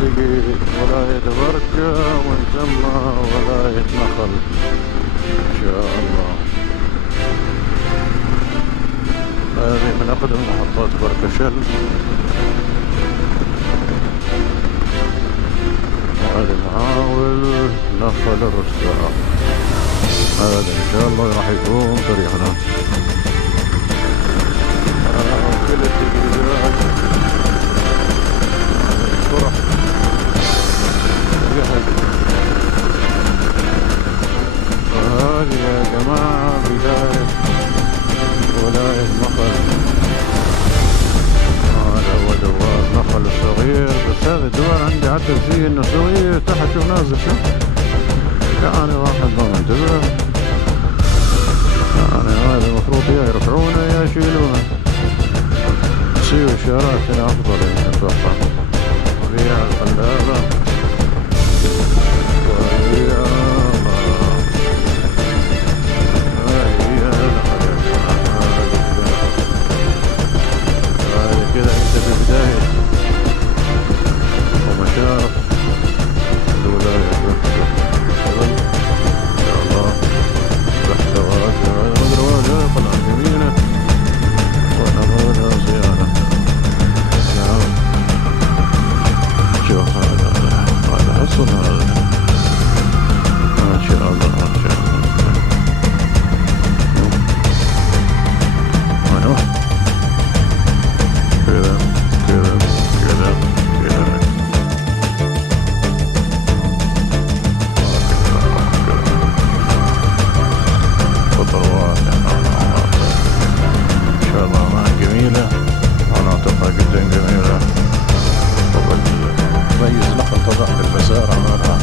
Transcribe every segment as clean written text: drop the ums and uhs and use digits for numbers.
منطقة ولاية بركة وتسمى ولاية نخل إن شاء الله. هذه من أقدم محطات بركشل، وهذا معاول نخل الرساء. هذا إن شاء الله راح يكون طريقنا. كل التجهيزات الفرح جهز. وهذه يا جماعة بداية ولاية نخل. هذا هو دوار نخل الصغير، بس هذا الدوار عندي عدل فيه انه صغير تحت شوف نازل شوف، يعني واحد ما منتبه. يعني هذا المفروض يا يرفعونه يا يشيلونه، يسوي الشارات هنا افضل اتوقع. وفيها القلابة كذا انت ببداية ومشارف الولاية ان شاء الله. تحت وادي طلع جميلة ونبغى زيادة. نعم شوف هذا حصن هذا ما شاء الله ما شاء الله. كذا كذا كذا كذا خطوات ان شاء الله. جميلة، مناطقها جدا جميلة. مميز نخل طبعا المزارع مالها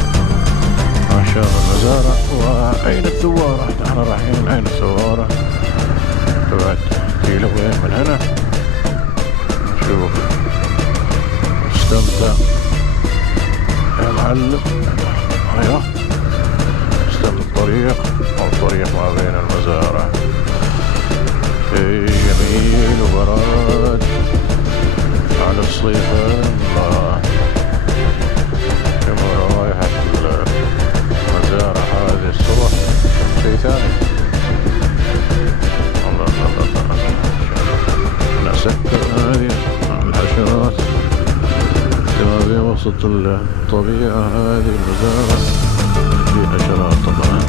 ما شاء الله. المزارع وعين الثوارة، احنا رايحين عين الثوارة تبعد كيلوين من هنا. شوف استمتع يا معلم. ايوه استمتع الطريق او الطريق ما بين المزارع. جميل وبراد على الصيف. الله شوفوا روايح المزارع هذه الصبح شيء ثاني. الله الله الله الله. نسكر هذه الحشرات كما في وسط الطبيعة. هذه المزارع في حشرات طبعا.